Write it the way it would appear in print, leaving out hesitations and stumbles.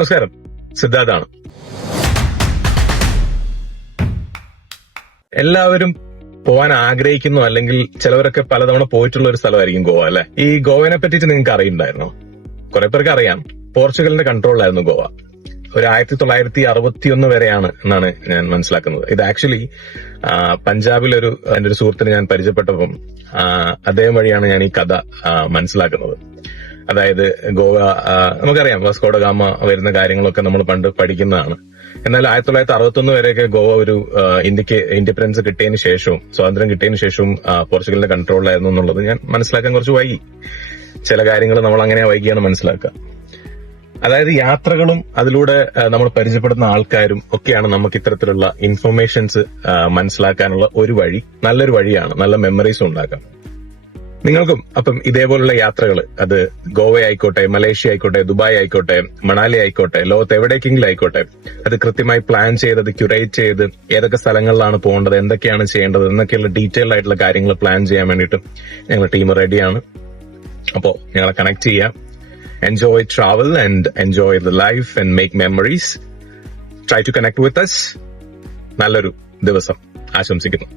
നമസ്കാരം, സിദ്ധാർത്ഥാണ്. എല്ലാവരും പോവാൻ ആഗ്രഹിക്കുന്നു, അല്ലെങ്കിൽ ചിലവരൊക്കെ പലതവണ പോയിട്ടുള്ള ഒരു സ്ഥലമായിരിക്കും ഗോവ, അല്ലെ? ഈ ഗോവനെ പറ്റിയിട്ട് നിങ്ങൾക്ക് അറിയുന്നുണ്ടായിരുന്നോ? കുറെ പേർക്ക് അറിയാം. പോർച്ചുഗലിന്റെ കൺട്രോളിലായിരുന്നു ഗോവ. ഒരു 1961 വരെയാണ് എന്നാണ് ഞാൻ മനസ്സിലാക്കുന്നത്. ഇത് ആക്ച്വലി പഞ്ചാബിലൊരു എന്റെ ഒരു സുഹൃത്തിനെ ഞാൻ പരിചയപ്പെട്ടപ്പം അദ്ദേഹം വഴിയാണ് ഞാൻ ഈ കഥ മനസ്സിലാക്കുന്നത്. അതായത് ഗോവ, നമുക്കറിയാം വാസ്കോഡ ഗാമ വരുന്ന കാര്യങ്ങളൊക്കെ നമ്മൾ പണ്ട് പഠിക്കുന്നതാണ്. എന്നാൽ 1961 വരെയൊക്കെ ഗോവ ഒരു ഇന്ത്യക്ക് ഇൻഡിപെൻഡൻസ് കിട്ടിയതിന് ശേഷവും സ്വാതന്ത്ര്യം കിട്ടിയതിന് ശേഷവും പോർച്ചുഗലിന്റെ കൺട്രോളിലായിരുന്നു എന്നുള്ളത് ഞാൻ മനസ്സിലാക്കാൻ കുറച്ച് വൈകി. ചില കാര്യങ്ങൾ നമ്മൾ അങ്ങനെ വൈകിയാണ് മനസ്സിലാക്കുക. അതായത് യാത്രകളും അതിലൂടെ നമ്മൾ പരിചയപ്പെടുന്ന ആൾക്കാരും ഒക്കെയാണ് നമുക്ക് ഇത്തരത്തിലുള്ള ഇൻഫർമേഷൻസ് മനസ്സിലാക്കാനുള്ള ഒരു വഴി, നല്ലൊരു വഴിയാണ്. നല്ല മെമ്മറീസ് ഉണ്ടാക്കാം. നിങ്ങൾക്കും അപ്പം ഇതേപോലുള്ള യാത്രകൾ, അത് ഗോവ ആയിക്കോട്ടെ, മലേഷ്യ ആയിക്കോട്ടെ, ദുബായ് ആയിക്കോട്ടെ, മണാലി ആയിക്കോട്ടെ, ലോകത്ത് എവിടേക്കെങ്കിലും ആയിക്കോട്ടെ, അത് കൃത്യമായി പ്ലാൻ ചെയ്ത്, അത് ക്യൂറേറ്റ് ചെയ്ത്, ഏതൊക്കെ സ്ഥലങ്ങളിലാണ് പോകേണ്ടത്, എന്തൊക്കെയാണ് ചെയ്യേണ്ടത് എന്നൊക്കെയുള്ള ഡീറ്റെയിൽ ആയിട്ടുള്ള കാര്യങ്ങൾ പ്ലാൻ ചെയ്യാൻ വേണ്ടിയിട്ട് ഞങ്ങളുടെ ടീം റെഡിയാണ്. അപ്പോൾ ഞങ്ങളെ കണക്ട് ചെയ്യാം. Enjoy travel and enjoy the life and make memories. Try to connect with us. നല്ലൊരു ദിവസം ആശംസിക്കുന്നു.